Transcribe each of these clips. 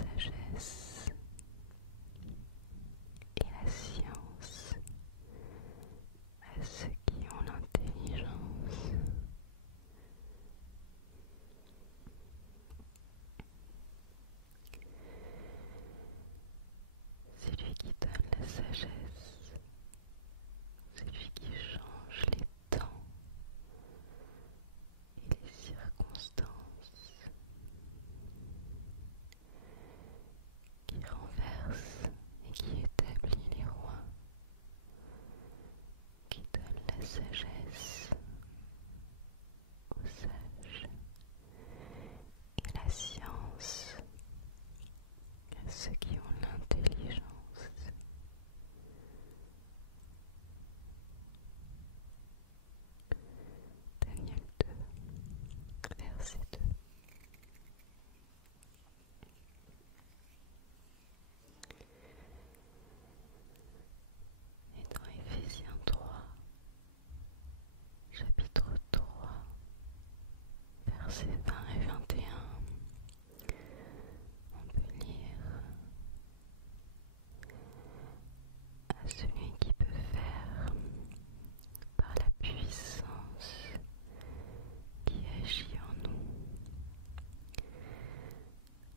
sagesse et la science à ceux qui ont l'intelligence. Celui qui donne la sagesse, celui qui change les temps et les circonstances, qui renverse et qui établit les rois, qui donne la sagesse aux sages et la science à ceux qui ont l'intelligence. Daniel 2, verset 2. Et dans Éphésiens 3, chapitre 3, versets 20 et 21, on peut lire: à celui qui peut faire, par la puissance qui agit en nous,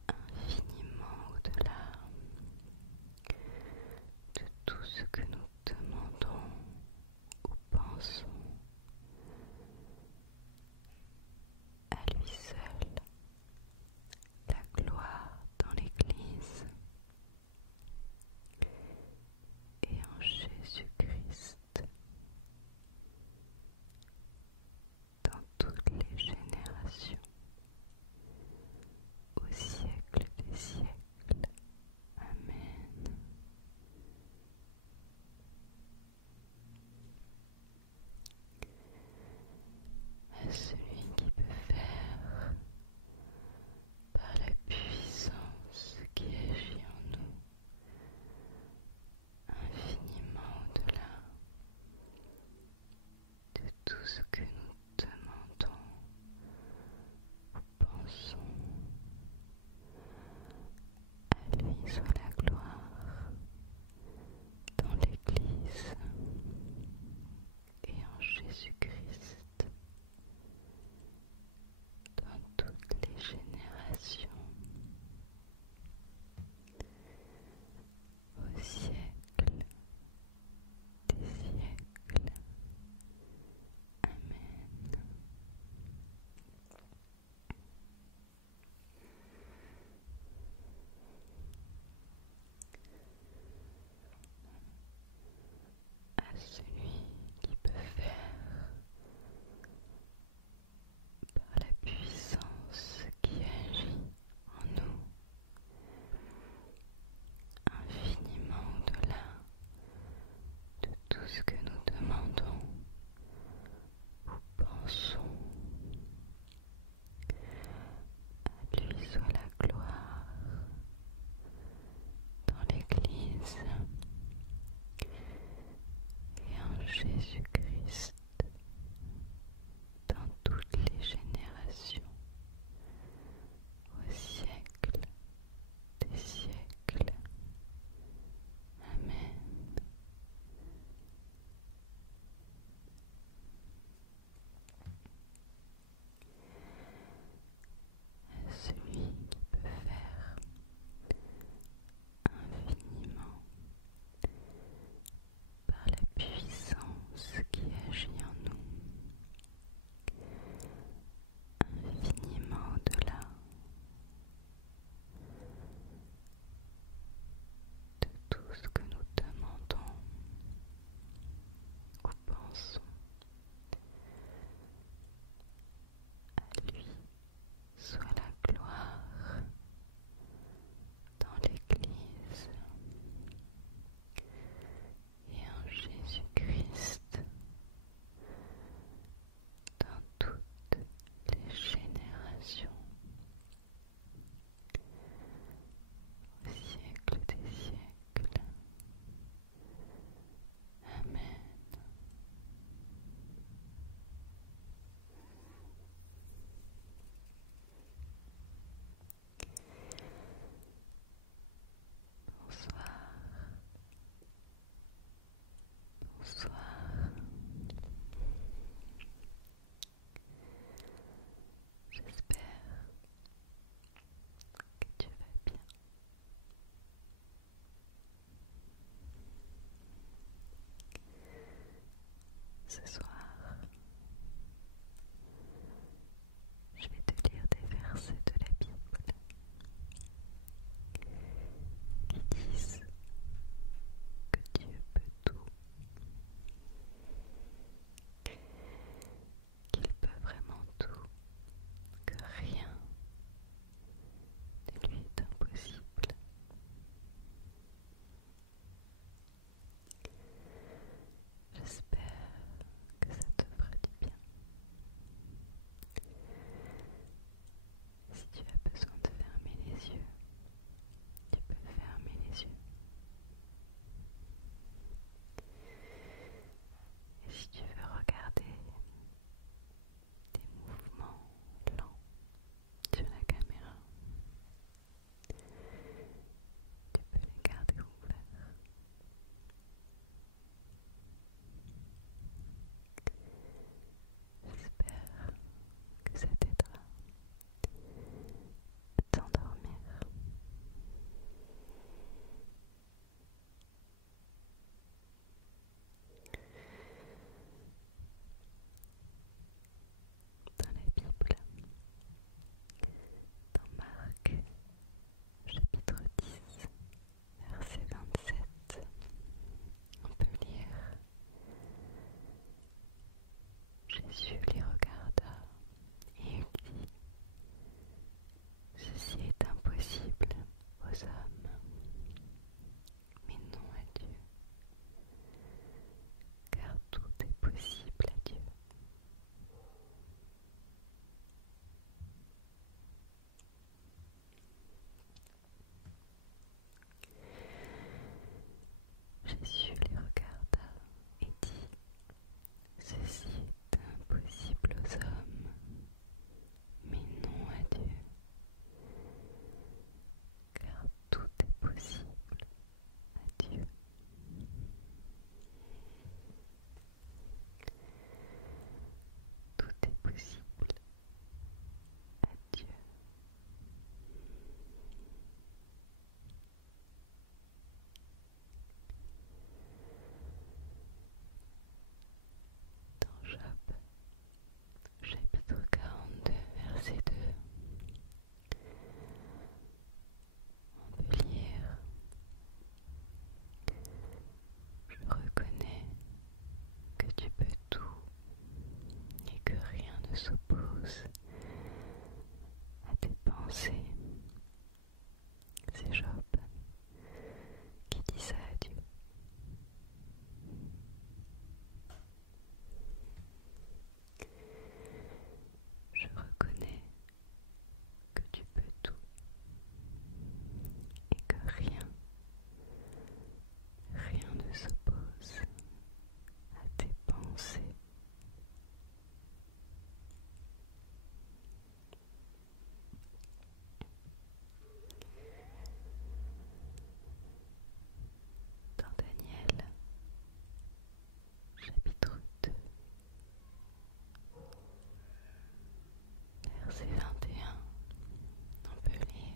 infiniment au-delà de tout ce que nous demandons ou pensons. À lui seul la gloire dans l'Église et en Jésus-Christ dans toutes les générations, au siècle des siècles. Amen. À celui qui peut faire, par la puissance qui agit en nous, infiniment au-delà de tout ce que nous demandons ou pensons. À lui soit la gloire dans l'Église et en Jésus-Christ dans toutes les générations, au siècle des siècles. Amen. À celui qui peut faire, par la puissance qui agit en nous, infiniment au-delà de tout ce que nous demandons ou pensons. À lui soit la gloire dans l'Église et en Jésus-Christ dans toutes les générations, au siècle des siècles. Amen. À celui qui peut faire infiniment, par la puissance qui agit Ce soir, je vais te lire des versets de la Bible qui disent que Dieu peut tout, qu'il peut vraiment tout, que rien ne lui est impossible. J'espère que ça te fera du bien. Si tu as besoin de fermer les yeux, tu peux fermer les yeux. Et si tu veux regarder des mouvements lents sur la caméra, tu peux les garder ouverts. J'espère que ça t'aidera à t'endormir. Dans la Bible, dans Marc, chapitre 10, verset 27, on peut lire: Jésus les regarda et il dit: Ceci est impossible aux hommes, mais non à Dieu, car tout est possible à Dieu. Jésus les regarda et dit: Ceci est impossible aux hommes, mais non à Dieu, car tout est possible à Dieu. Tout est possible à Dieu. Dans Job, chapitre 42, verset 2, on peut lire: Je reconnais que tu peux tout et que rien ne s'oppose à tes pensées. C'est Job qui dit ça à Dieu. Je reconnais que tu peux tout et que rien ne s'oppose à tes pensées. Dans Daniel, chapitre 2, verset 21, on peut lire: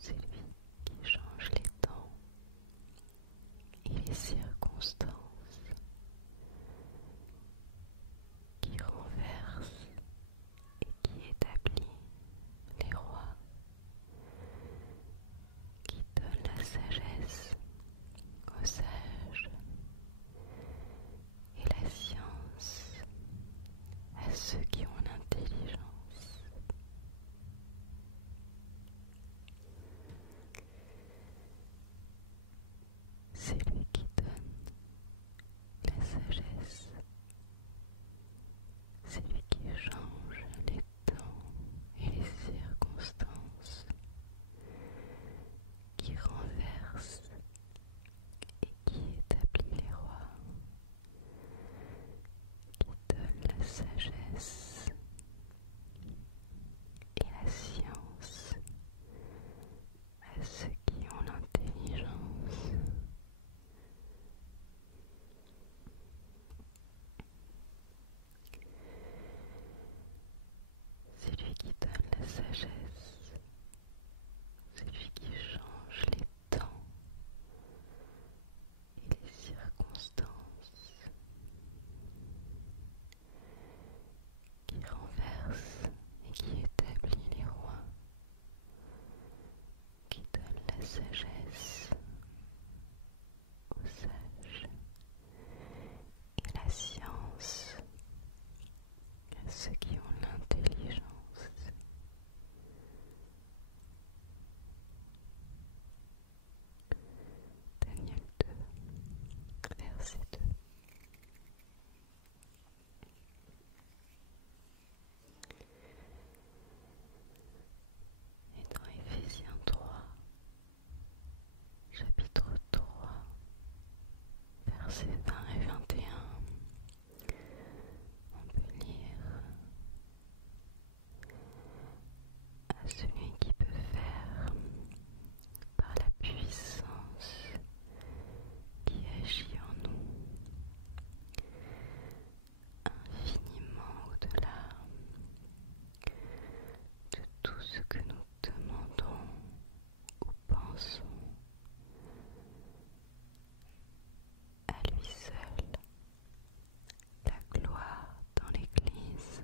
C'est lui qui change les temps et les circonstances, qui renverse et qui établit les rois, qui donne la sagesse aux sages et la science à ceux qui ont l'intelligence. C'est lui qui donne versets 20 et 21, on peut lire: à celui qui peut faire, par la puissance qui agit en nous, infiniment au-delà de tout ce que nous demandons ou pensons, à lui seul la gloire dans l'Église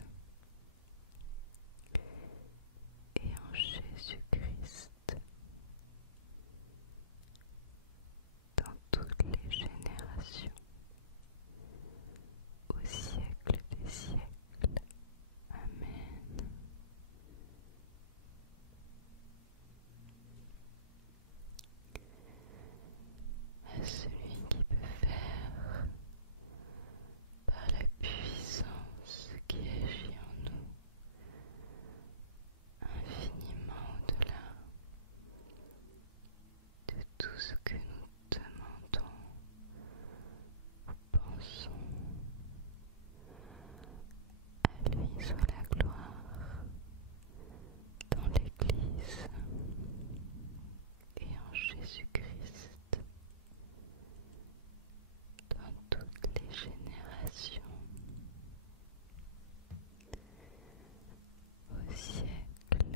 et en Jésus-Christ dans toutes les générations, au siècle des siècles. Amen. À celui qui peut faire, par la puissance qui agit en nous, infiniment au-delà de tout ce que nous demandons ou pensons. À lui soit la gloire dans l'Église et en Jésus-Christ dans toutes les générations, au siècle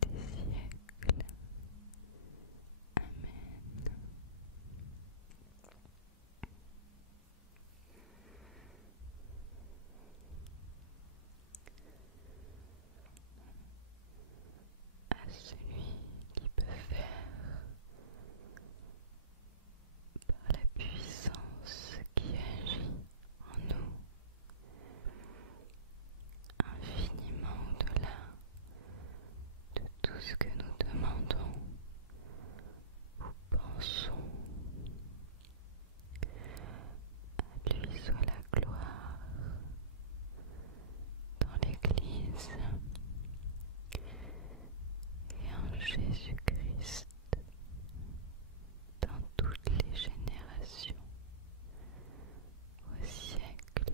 des siècles. Amen. À celui qui peut faire, par la puissance qui agit en nous, infiniment au-delà de tout ce que nous demandons ou pensons. À lui soit la gloire dans l'Église et en Jésus-Christ dans toutes les générations, au siècle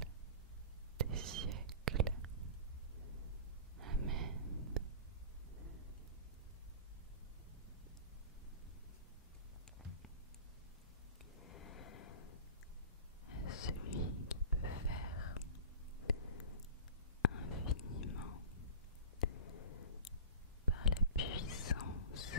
des siècles. Amen. À celui qui peut faire infiniment, par la puissance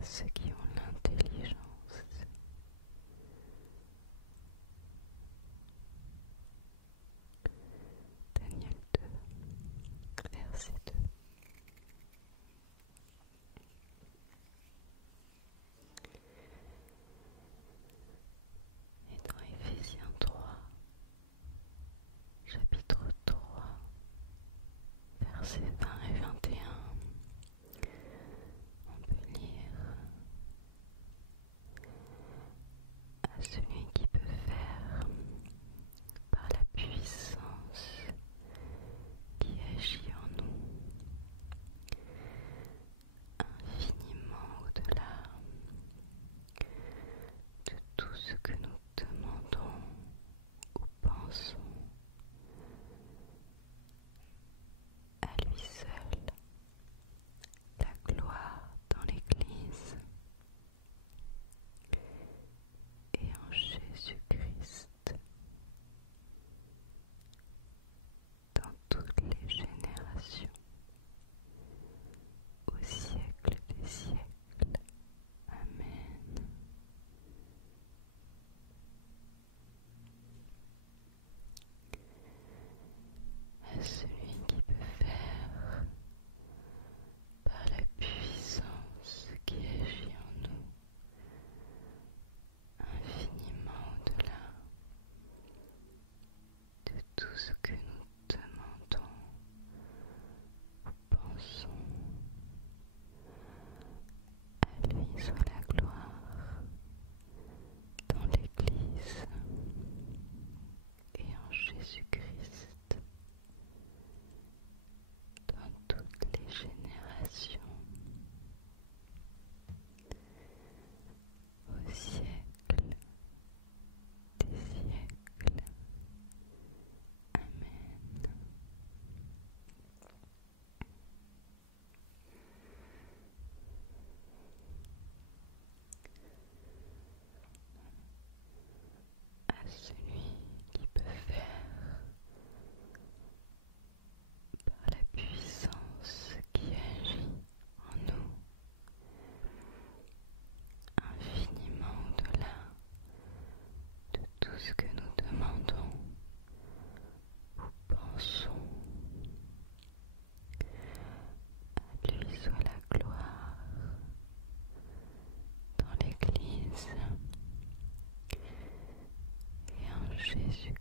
à ceux qui ont l'intelligence. Daniel 2, verset 2. Et dans Éphésiens 3, chapitre 3, versets 20 et 21, on peut lire: à celui qui peut faire, par la puissance qui agit en nous, infiniment au-delà de tout ce que nous demandons ou pensons. À lui seul la gloire dans l'Église et en Jésus-Christ dans toutes les générations, au siècle des siècles. Amen. À celui qui peut faire, par la puissance qui agit en nous, infiniment au-delà de tout ce que nous demandons ou pensons. À lui soit la gloire dans l'Église et en Jésus-Christ dans toutes les générations, au siècle des siècles. Amen. À celui qui peut faire, par la puissance qui agit en nous, infiniment au-delà de tout ce que nous demandons ou pensons. À lui soit la gloire dans l'Église et en Jésus-Christ